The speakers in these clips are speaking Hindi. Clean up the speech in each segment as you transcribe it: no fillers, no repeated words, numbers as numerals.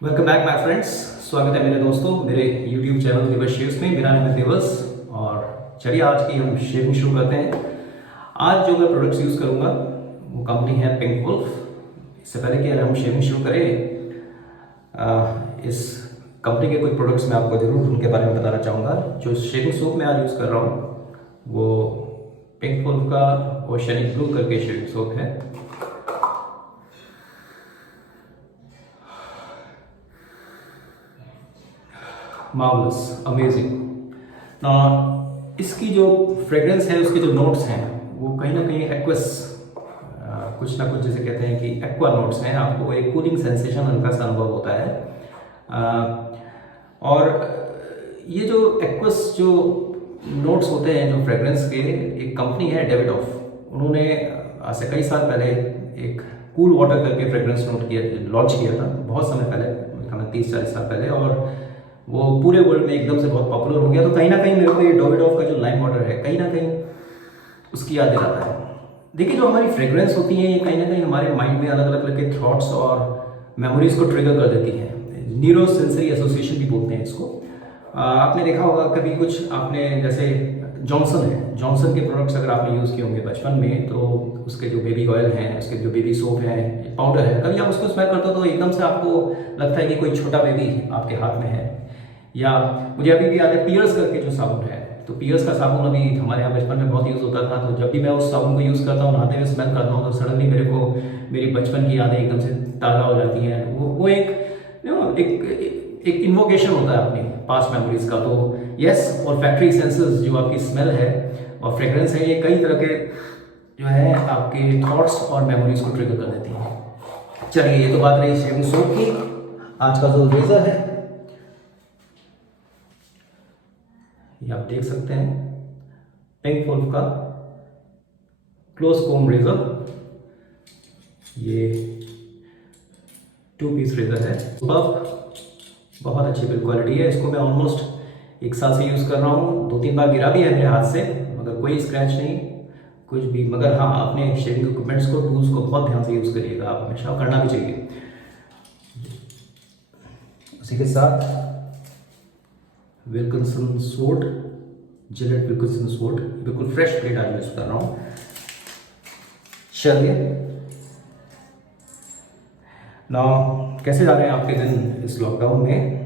Welcome back my friends. स्वागत है मेरे दोस्तों मेरे YouTube चैनल दिवस शेव्स में। मेरा नाम है दिवस और चलिए आज की हम शेविंग शुरू करते हैं। आज जो मैं प्रोडक्ट्स यूज़ करूँगा वो कंपनी है पिंक वुल्फ। इससे पहले कि हम शेविंग शुरू करें इस कंपनी के कुछ प्रोडक्ट्स मैं आपको ज़रूर उनके बारे में बताना चाहूँगा। जो शेविंग सोप मैं आज यूज़ कर रहा हूँ वो पिंक वुल्फ का ओशियनिक ब्लू करके शेविंग सोप है। मार्वलस, अमेजिंग ना। इसकी जो फ्रेग्रेंस है, उसके जो नोट्स हैं वो कहीं ना कहीं एक्वस, कुछ ना कुछ जैसे कहते हैं कि एक्वा नोट्स हैं। आपको एक कूलिंग सेंसेशन हल्का सा अनुभव होता है। और ये जो एक्वस जो नोट्स होते हैं जो फ्रेग्रेंस के, एक कंपनी है डेविडॉफ, उन्होंने आज से कई साल पहले एक कूल वाटर करके फ्रेग्रेंस नोट किया, लॉन्च किया था बहुत समय पहले, 30-40 साल पहले, और वो पूरे वर्ल्ड में एकदम से बहुत पॉपुलर हो गया। तो कहीं ना कहीं मेरे को ये डेविडॉफ का जो लाइम वाटर है कहीं ना कहीं उसकी याद दिलाता है। देखिए, जो हमारी फ्रेग्रेंस होती है ये कहीं ना कहीं हमारे माइंड में अलग अलग तरह के थॉट्स और मेमोरीज को ट्रिगर कर देती है। न्यूरो सेंसरी एसोसिएशन भी बोलते हैं इसको। आपने देखा होगा कभी कुछ, आपने जैसे जॉनसन के प्रोडक्ट्स अगर आपने यूज़ किए होंगे बचपन में, तो उसके जो बेबी ऑयल हैं, उसके जो बेबी सोप है, पाउडर है, कभी आप उसको स्मेल करते हो तो एकदम से आपको लगता है कि कोई छोटा बेबी आपके हाथ में है। या मुझे अभी भी याद है पियर्स करके जो साबुन है, तो पियर्स का साबुन अभी हमारे यहाँ बचपन में बहुत यूज़ होता था। तो जब भी मैं उस साबुन को यूज़ करता हूँ, नहाते हुए स्मेल करता हूँ, तो सडनली मेरे को मेरी बचपन की यादें एकदम से ताज़ा हो जाती हैं। वो एक इन्वोकेशन होता है अपनी पास्ट मेमोरीज का। तो यस, और फैक्ट्री सेंसेस जो आपकी स्मेल है और फ्रेग्रेंस है, ये कई तरह के जो है आपके थॉट्स और मेमोरीज को ट्रिगर कर देती है। चलिए, ये तो बात रही शेविंग सोप की। आज का जो रेजर है ये आप देख सकते हैं, पिंक वुल्फ का क्लोज कोम रेजर। ये 2 पीस रेजर है, बहुत अच्छी बिल्ड क्वालिटी है। इसको मैं ऑलमोस्ट 1 साल से यूज़ कर रहा हूँ। 2-3 बार गिरा भी है मेरे हाथ से, मगर कोई स्क्रैच नहीं, कुछ भी। मगर हाँ, अपने शेविंग इक्विपमेंट्स को, टूल्स को बहुत ध्यान से यूज़ करिएगा, आप हमेशा करना भी चाहिए। उसी के साथ Wilkinson sword, Gillette Wilkinson sword, बिल्कुल फ्रेश ब्लेड आज यूज़ कर रहा हूँ। चलिए ना, कैसे जा रहे हैं आपके दिन इस लॉकडाउन में?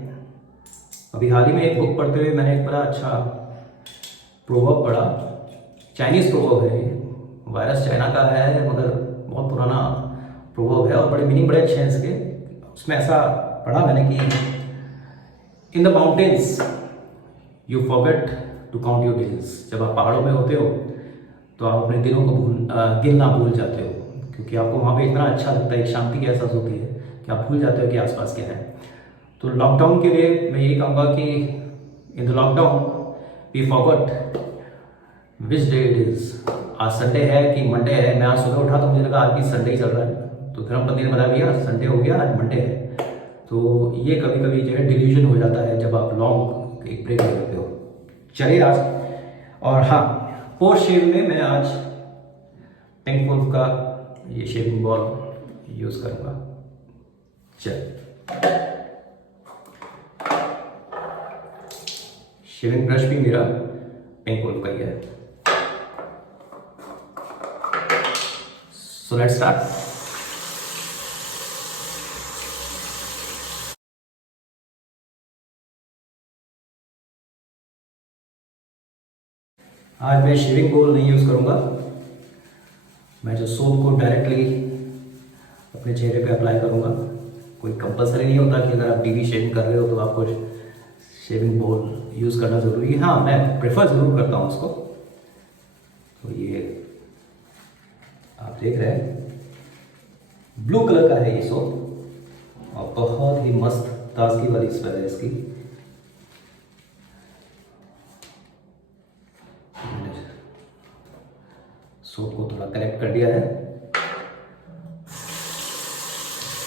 अभी हाल ही में एक बुक पढ़ते हुए मैंने एक बड़ा अच्छा प्रोवर्ब पढ़ा। चाइनीज़ प्रोवर्ब है, वायरस चाइना का है मगर बहुत पुराना प्रोवर्ब है और बड़े मीनिंग बड़े अच्छे हैं इसके। उसमें ऐसा पढ़ा मैंने कि in the mountains you forget to count your days. जब आप पहाड़ों में होते हो तो आप अपने दिनों को गिनना भूल जाते हो, क्योंकि आपको वहाँ पे इतना अच्छा लगता है, एक शांति की एहसास होती है कि आप भूल जाते हो कि आसपास क्या है। तो लॉकडाउन के लिए मैं यही कहूँगा कि in the lockdown we forgot which day it is. आज संडे है कि मंडे है? मैं आज सुबह उठा तो मुझे लगा आज भी संडे ही चल रहा है, तो धर्म पत्नी ने बता दिया संडे हो गया, आज मंडे है। तो ये कभी कभी जो है डिल्यूजन हो जाता है जब आप लॉन्ग एक ब्रेक ले लेते हो। चलिए आज, और हाँ, पोस्ट शेव में मैं आज पिंक वुल्फ का ये शेविंग बॉल यूज़ करूँगा। चल, शेविंग ब्रश भी मेरा पिंक वुल्फ का ही है। So let's start. आज मैं शेविंग बोल नहीं यूज़ करूँगा। मैं जो सोप को डायरेक्टली अपने चेहरे पे अप्लाई करूँगा। कोई कंपलसरी नहीं होता कि अगर आप डीवी शेविंग कर रहे हो तो आपको शेविंग बोल यूज़ करना ज़रूरी है। हाँ, मैं प्रेफर ज़रूर करता हूँ उसको। तो ये आप देख रहे हैं ब्लू कलर का है ये सोप और बहुत ही मस्त ताजगी वाली स्मेल है इसकी। सोप को थोड़ा कनेक्ट कर दिया है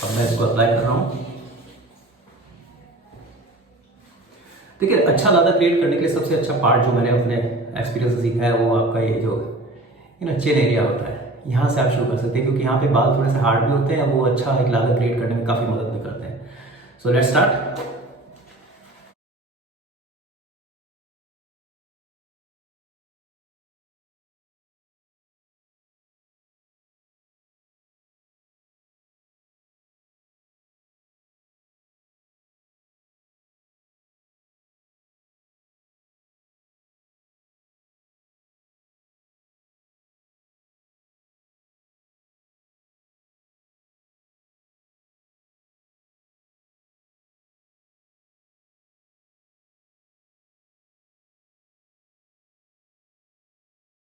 और मैं इसको अप्लाई कर रहा हूँ। देखिए, अच्छा लादा क्रिएट करने के लिए सबसे अच्छा पार्ट जो मैंने अपने एक्सपीरियंस से सीखा है वो आपका ये जो चेन एरिया होता है, यहाँ से आप शुरू कर सकते हैं, क्योंकि यहाँ पे बाल थोड़े से हार्ड भी होते हैं, वो अच्छा एक लादा क्रिएट करने में काफ़ी मदद भी करते हैं। So let's start.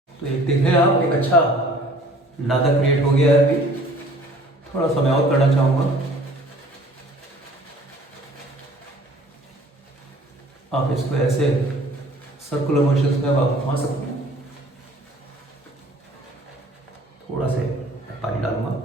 तो एक देख रहे हैं आप, एक अच्छा लादा क्रिएट हो गया है। अभी थोड़ा सा मैं और करना चाहूँगा। आप इसको ऐसे सर्कुलर मोशंस में आप घुमा सकते हैं। थोड़ा से पानी डालूंगा।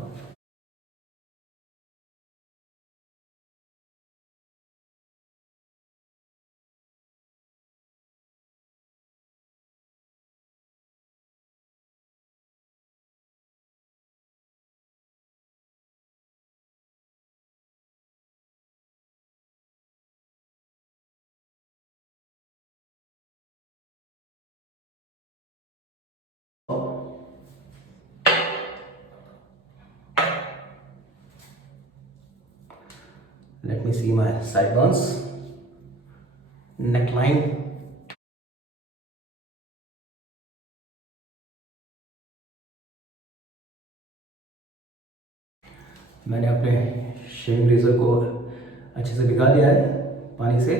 Let me see my sideburns, neckline. मैंने अपने शेविंग रेजर को अच्छे से भिगा दिया है पानी से।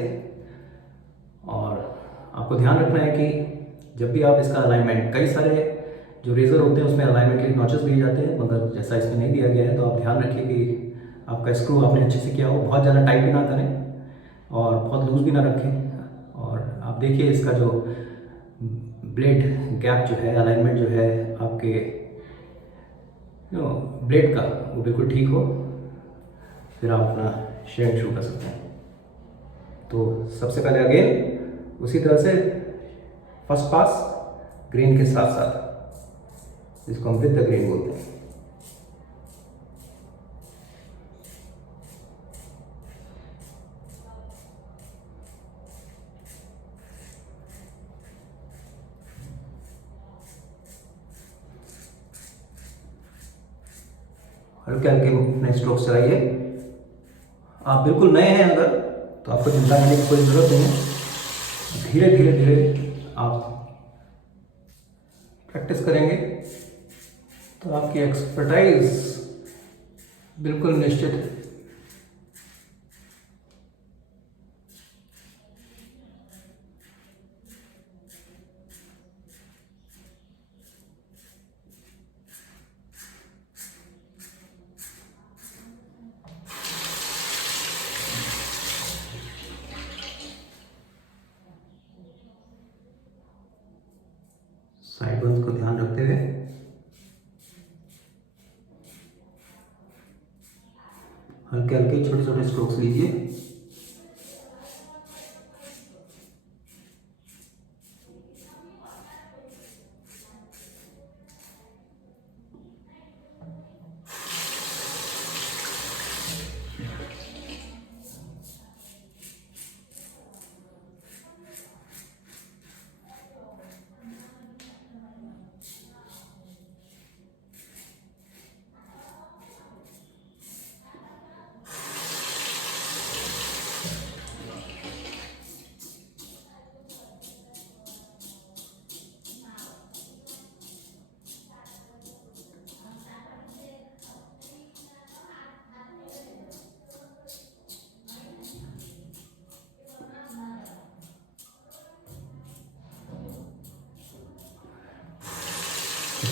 और आपको ध्यान रखना है कि जब भी आप इसका अलाइनमेंट, कई सारे जो रेज़र होते हैं उसमें अलाइनमेंट के लिए नॉचेस दिए जाते हैं, मगर जैसा इसमें नहीं दिया गया है, तो आप ध्यान रखिए कि आपका स्क्रू आपने अच्छे से किया हो। बहुत ज़्यादा टाइट भी ना करें और बहुत लूज़ भी ना रखें। और आप देखिए इसका जो ब्लेड गैप जो है, अलाइनमेंट जो है आपके ब्लेड का, वो बिल्कुल ठीक हो, फिर आप अपना शेविंग शुरू कर सकते हैं। तो सबसे पहले अगेन उसी तरह से फर्स्ट पास ग्रेन के साथ साथ, जिसको हम विद द ग्रेन बोलते हैं। हल्के हल्के नए स्ट्रोक्स चलाइए। आप बिल्कुल नए हैं अगर, तो आपको चिंता करने की कोई ज़रूरत नहीं है। धीरे धीरे धीरे आप प्रैक्टिस करेंगे तो आपकी एक्सपर्टाइज बिल्कुल निश्चित है। साइडबर्न्स को ध्यान रखते हुए हल्के हल्के छोटे छोटे स्ट्रोक्स लीजिए।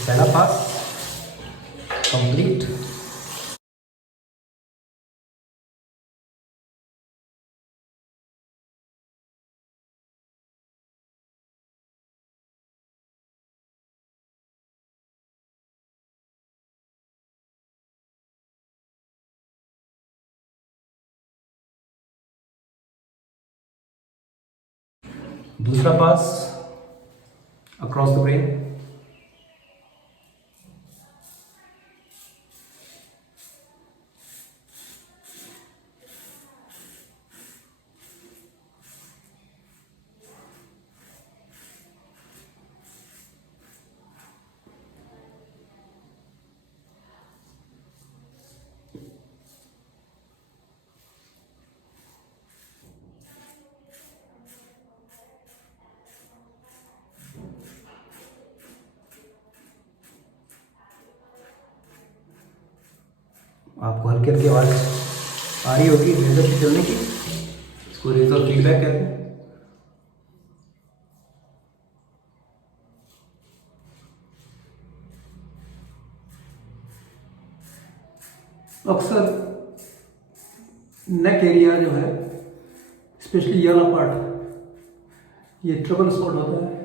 पहला पास कंप्लीट। दूसरा पास अक्रॉस द ब्रेन। आपको हल्की हल्की आवाज़ आ रही होगी रेजर से चलने की। इसको रेजर फीडबैक कहते हैं। अक्सर नेक एरिया जो है, स्पेशली ये वाला पार्ट, ये ट्रबल स्पॉट होता है।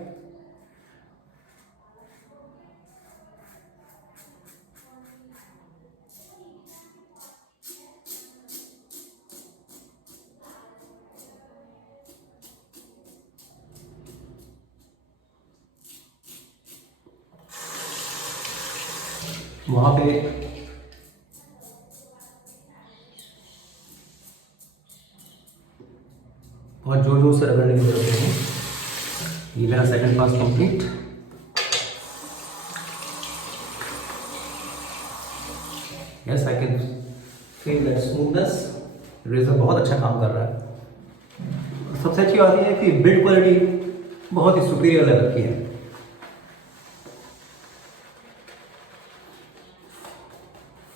वहाँ पे बहुत जोर जोर से रगड़ने की जरूरत है। ये मेरा second pass complete. Yes, I can feel that smoothness. Razor बहुत अच्छा काम कर रहा है। सबसे अच्छी बात यह है कि बिल्ड क्वालिटी बहुत ही सुपीरियर लेवल की है।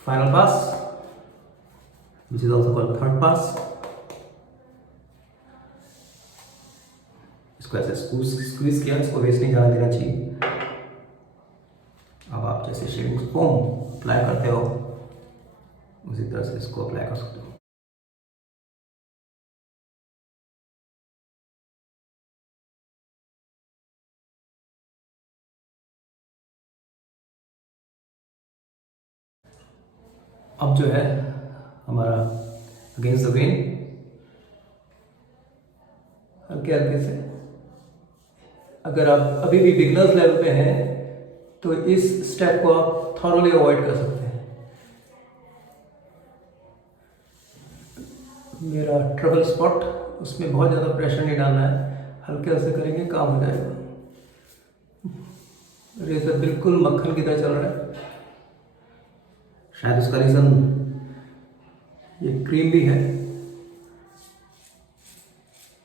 Final pass, which is also called third pass. इसको ऐसे स्क्वीज किया, इसको वेस्ट नहीं जाने देना चाहिए। अब आप जैसे शेविंग फोम अप्लाई करते हो उसी तरह से इसको अप्लाई कर सकते हो। अब जो है हमारा अगेंस्ट द ग्रेन, हल्के हल्के से। अगर आप अभी भी बिगनर्स लेवल पे हैं तो इस स्टेप को आप थॉरली अवॉइड कर सकते हैं। मेरा ट्रबल स्पॉट, उसमें बहुत ज़्यादा प्रेशर नहीं डालना है, हल्के हल्के करेंगे काम हो जाएगा। रेजर बिल्कुल मक्खन की तरह चल रहा है। शायद उसका रीज़न ये क्रीम भी है,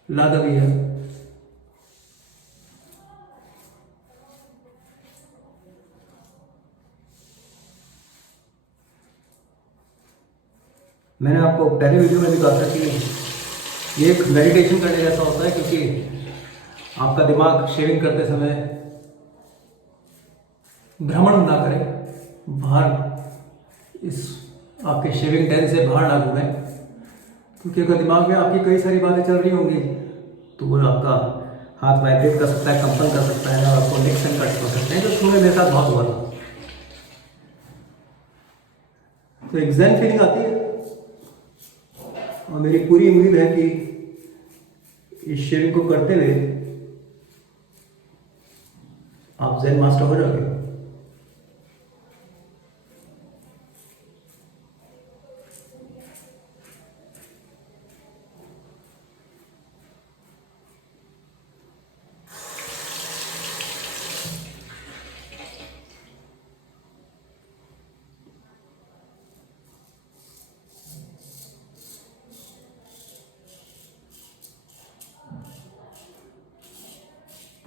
लादा भी है। मैंने आपको पहले वीडियो में भी कहा था कि ये एक मेडिटेशन करने जैसा होता है, क्योंकि आपका दिमाग शेविंग करते समय भ्रमण ना करे, बाहर इस आपके शेविंग टेन से बाहर ना घूमे। क्योंकि अगर दिमाग में आपकी कई सारी बातें चल रही होंगी तो वो आपका हाथ वाइब्रेट कर सकता है, कंपन कर सकता है और आपको निक्स एंड कट हो सकते हैं, जो शुरू में मेरे साथ बहुत हुआ था। तो एक ज़ेन फीलिंग आती है और मेरी पूरी उम्मीद है कि इस शेविंग को करते हुए आप ज़ेन मास्टर हो जाओगे।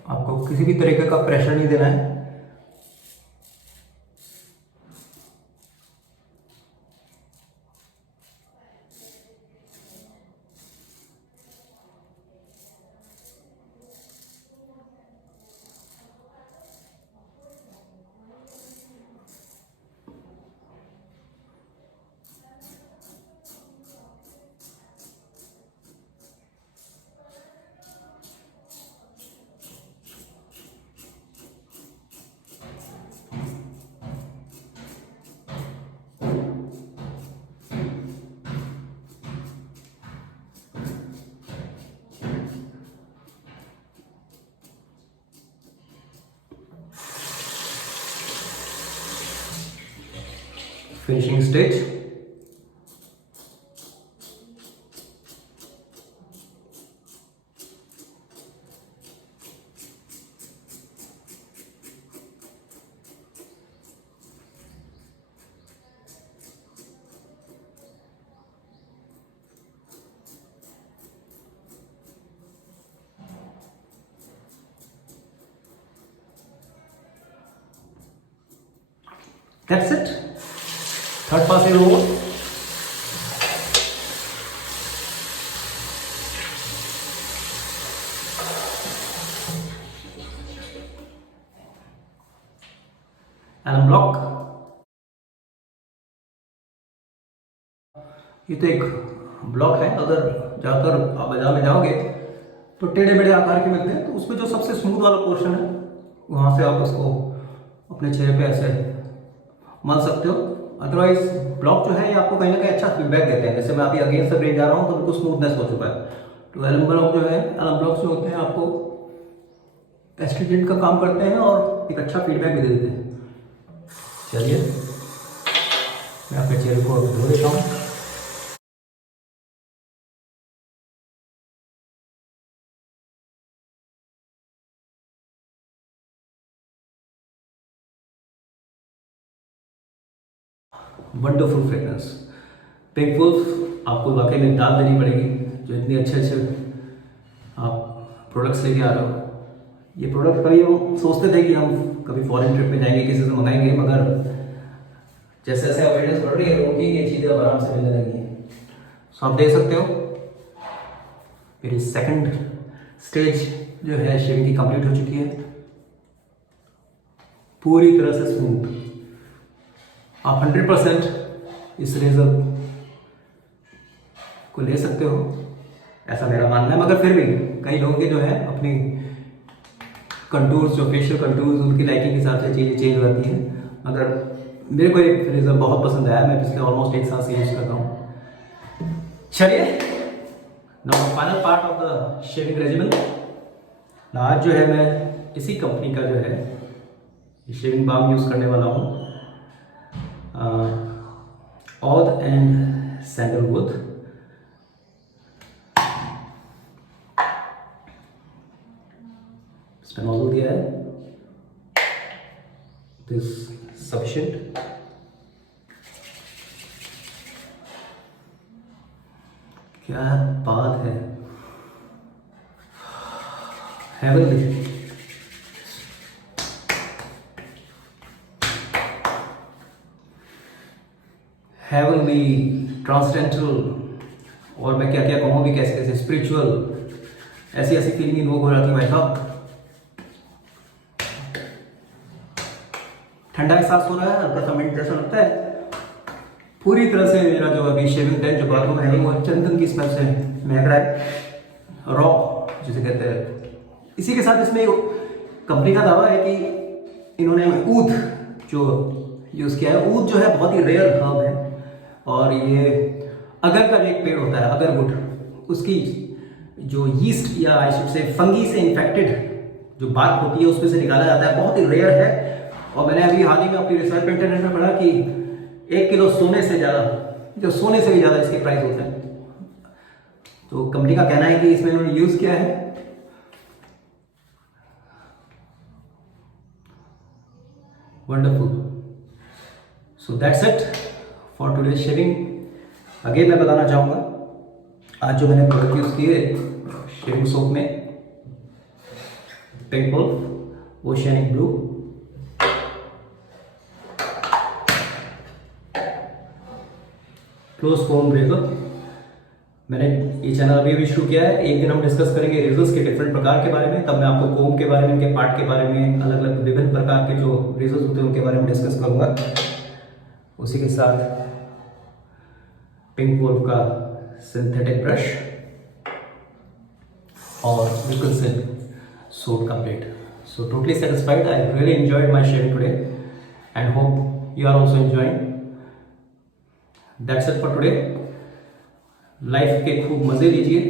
आपको किसी भी तरीके का प्रेशर नहीं देना है। Finishing stage. That's it. Third pass is over. Alum block. ये तो एक ब्लॉक है, अगर ज़्यादातर आप बाजार में जाओगे तो टेढ़े मेढ़े आकार के मिलते हैं, तो उसमें जो सबसे स्मूथ वाला पोर्शन है वहाँ से आप उसको अपने चेहरे पे ऐसे मल सकते हो। अदरवाइज ब्लॉक जो है ये आपको कहीं ना कहीं अच्छा फीडबैक देते हैं। जैसे मैं अभी अगेंस्ट द ग्रेन जा रहा हूँ तो बिल्कुल स्मूथनेस हो चुका है। तो एलन ब्लॉक जो है, एलन ब्लॉक्स जो होते हैं आपको एस्ट्रीजेंट का काम करते हैं और एक अच्छा फीडबैक भी दे देते हैं। चलिए मैं अपने चेहरे को धो देता हूँ। वंडरफुल फ्रेग्रेंस पिंक वुल्फ आपको वाकई में दाद देनी पड़ेगी, जो इतने अच्छे अच्छे आप प्रोडक्ट्स लेके आ रहे हो। ये प्रोडक्ट कभी हम सोचते थे कि हम कभी फॉरेन ट्रिप में जाएंगे, किसी से मंगाएंगे, मगर जैसे जैसे अवेयरनेस बढ़ रही है लोगों की, ये चीज़ें अब आराम से मिलने लगी हैं। सो आप देख सकते हो मेरी सेकंड स्टेज जो है शेविंग की कंप्लीट हो चुकी है, पूरी तरह से स्मूथ। आप 100% इस रेजर को ले सकते हो, ऐसा मेरा मानना है। मगर फिर भी कई लोगों के जो है अपनी कंटूर्स, जो फेशियल कंटूर्स, उनकी लाइटिंग के हिसाब से चीज़ें चेंज हो जाती हैं। मगर मेरे को एक रेजर बहुत पसंद आया, मैं पिछले ऑलमोस्ट 1 साल से यूज़ कर रहा हूँ। चलिए now final part of the shaving regiment. आज जो है मैं इसी कंपनी का जो है शेविंग बाम यूज़ करने वाला हूँ, ऑद एंड सैंडलवुड। इसमें नॉजल दिया है, दिस सफिशिएंट। क्या बात है, हेवनली। हेवनली, ट्रांसडेंटल, और मैं क्या क्या कहूँ भी, कैसे कैसे स्पिरिचुअल, ऐसी ऐसी फीलिंग इन्वोक हो जाती है भाई साहब। ठंडा एहसास हो रहा है, हल्का सा मिंट जैसा लगता है। पूरी तरह से मेरा जो अभी शेविंग टेंट जो बाथरूम है वो चंदन की स्मेल से महक रहा है, रॉ जिसे कहते हैं। इसी के साथ इसमें कंपनी का दावा है कि इन्होंने ऊद जो यूज़ किया है। ऊद जो है बहुत ही रेयर हर्ब है, और ये अगर का एक पेड़ होता है, अगरवुड, उसकी जो यीस्ट या आई शुड से फंगी से इन्फेक्टेड जो बात होती है उसमें से निकाला जाता है। बहुत ही रेयर है, और मैंने अभी हाल ही में अपनी रिसर्च पे इंटरनेट में पढ़ा कि 1 किलो सोने से ज़्यादा, जो सोने से भी ज़्यादा इसके प्राइस होते हैं। तो कंपनी का कहना है कि इसमें उन्होंने यूज़ किया है wonderful. So that's it for today shaving. Again मैं बताना चाहूँगा, आज जो मैंने प्रोडक्ट यूज़ किए शेविंग सोप में, pink wolf, oceanic blue, close foam razor. मैंने ये चैनल अभी अभी शुरू किया है। एक दिन हम डिस्कस करेंगे रेजर्स के डिफरेंट प्रकार के बारे में, तब मैं आपको कोम के बारे में, इनके पार्ट के बारे में, अलग अलग विभिन्न प्रकार के जो रेजर्स होते हैं उनके बारे में डिस्कस करूँगा। उसी के साथ पिंक वुल्फ का सिंथेटिक ब्रश और बिल्कुल से soap complete. So totally satisfied, I really enjoyed my shaving today and hope you are also enjoying. That's it for today. Life के खूब मज़े लीजिए,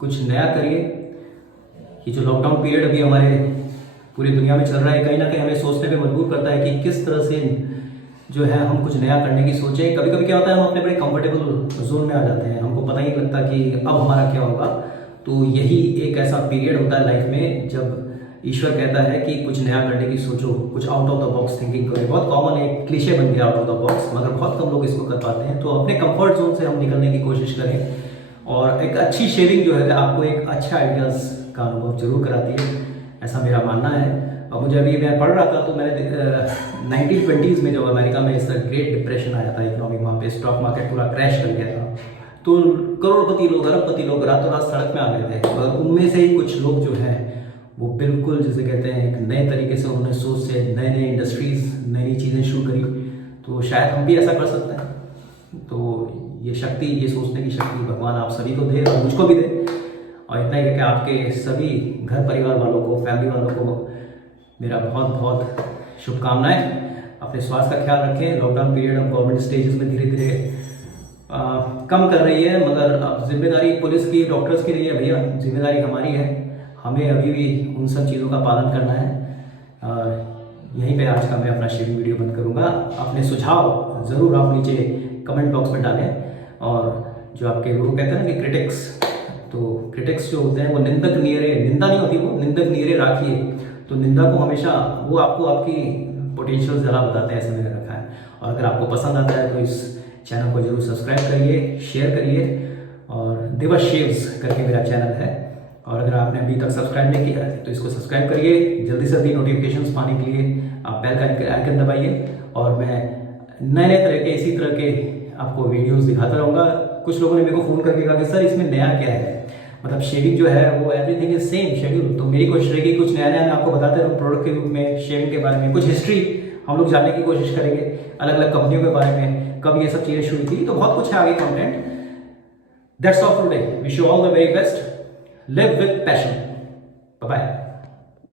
कुछ नया करिए। ये जो लॉकडाउन पीरियड अभी हमारे पूरी दुनिया में चल रहा है, कहीं ना कहीं हमें सोचने पे मजबूर करता है कि किस तरह से जो है हम कुछ नया करने की सोचें। कभी कभी क्या होता है, हम अपने बड़े कंफर्टेबल जोन में आ जाते हैं, हमको पता ही नहीं लगता कि अब हमारा क्या होगा। तो यही एक ऐसा पीरियड होता है लाइफ में जब ईश्वर कहता है कि कुछ नया करने की सोचो, कुछ out of the box thinking करो। बहुत कॉमन एक क्लीशे बन गया आउट ऑफ द बॉक्स, मगर बहुत कम लोग इसको कर पाते हैं। तो अपने कंफर्ट जोन से हम निकलने की कोशिश करें, और एक अच्छी शेविंग जो है आपको एक अच्छा आइडियाज़ का अनुभव जरूर कराती है, ऐसा मेरा मानना है। और मुझे अभी मैं पढ़ रहा था तो मैंने 1920s में जब अमेरिका में इस ग्रेट डिप्रेशन आया था इकोनॉमिक, वहाँ पे स्टॉक मार्केट पूरा क्रैश कर गया था, तो करोड़पति लोग, अरबपति लोग रातों रात सड़क में आ गए थे। और उनमें से ही कुछ लोग जो हैं वो बिल्कुल जिसे कहते हैं एक नए तरीके से उन्होंने सोच से नए नए इंडस्ट्रीज़ नई नई चीज़ें शुरू करी। तो शायद हम भी ऐसा कर सकते हैं। तो ये शक्ति, ये सोचने की शक्ति भगवान आप सभी को दे और मुझको भी दे। और इतना ही है कि आपके सभी घर परिवार वालों को, फैमिली वालों को मेरा बहुत बहुत शुभकामनाएं। अपने स्वास्थ्य का ख्याल रखें। लॉकडाउन पीरियड अब गवर्नमेंट स्टेजेस में धीरे धीरे कम कर रही है, मगर अब जिम्मेदारी पुलिस की, डॉक्टर्स की नहीं है भैया, जिम्मेदारी हमारी है। हमें अभी भी उन सब चीज़ों का पालन करना है। यहीं पे आज का मैं अपना शेयरिंग वीडियो बंद करूँगा। अपने सुझाव ज़रूर आप नीचे कमेंट बॉक्स में डालें। और जो आपके वो कहते हैं ना कि क्रिटिक्स, तो क्रिटिक्स जो होते हैं वो निंदक नीरे, निंदा नहीं होती, वो निंदक नीरे राखिए। तो निंदा को हमेशा वो आपको आपकी पोटेंशियल ज़रा बताते हैं, ऐसे मैंने रखा है। और अगर आपको पसंद आता है तो इस चैनल को जरूर सब्सक्राइब करिए, शेयर करिए। और दिवस शेव्स करके मेरा चैनल है, और अगर आपने अभी तक सब्सक्राइब नहीं किया है तो इसको सब्सक्राइब करिए। जल्दी से जल्दी नोटिफिकेशंस पाने के लिए आप बेल का आइकन दबाइए। और मैं नए नए तरह के, इसी तरह के आपको वीडियोस दिखाता रहूँगा। कुछ लोगों ने मेरे को फ़ोन करके कहा कि सर इसमें नया क्या है, मतलब शेविंग जो है वो एवरीथिंग इज सेम शेड्यूल। तो मेरी कोशिश रहेगी कुछ नया नया मैं आपको बताते रहूँ प्रोडक्ट के रूप में, शेविंग के बारे में, कुछ हिस्ट्री हम लोग जानने की कोशिश करेंगे, अलग अलग कंपनियों के बारे में, कब ये सब चीज़ें शुरू थी। तो बहुत कुछ है आगे content. That's all for today. Wish you all the very best. Live with passion. Bye bye.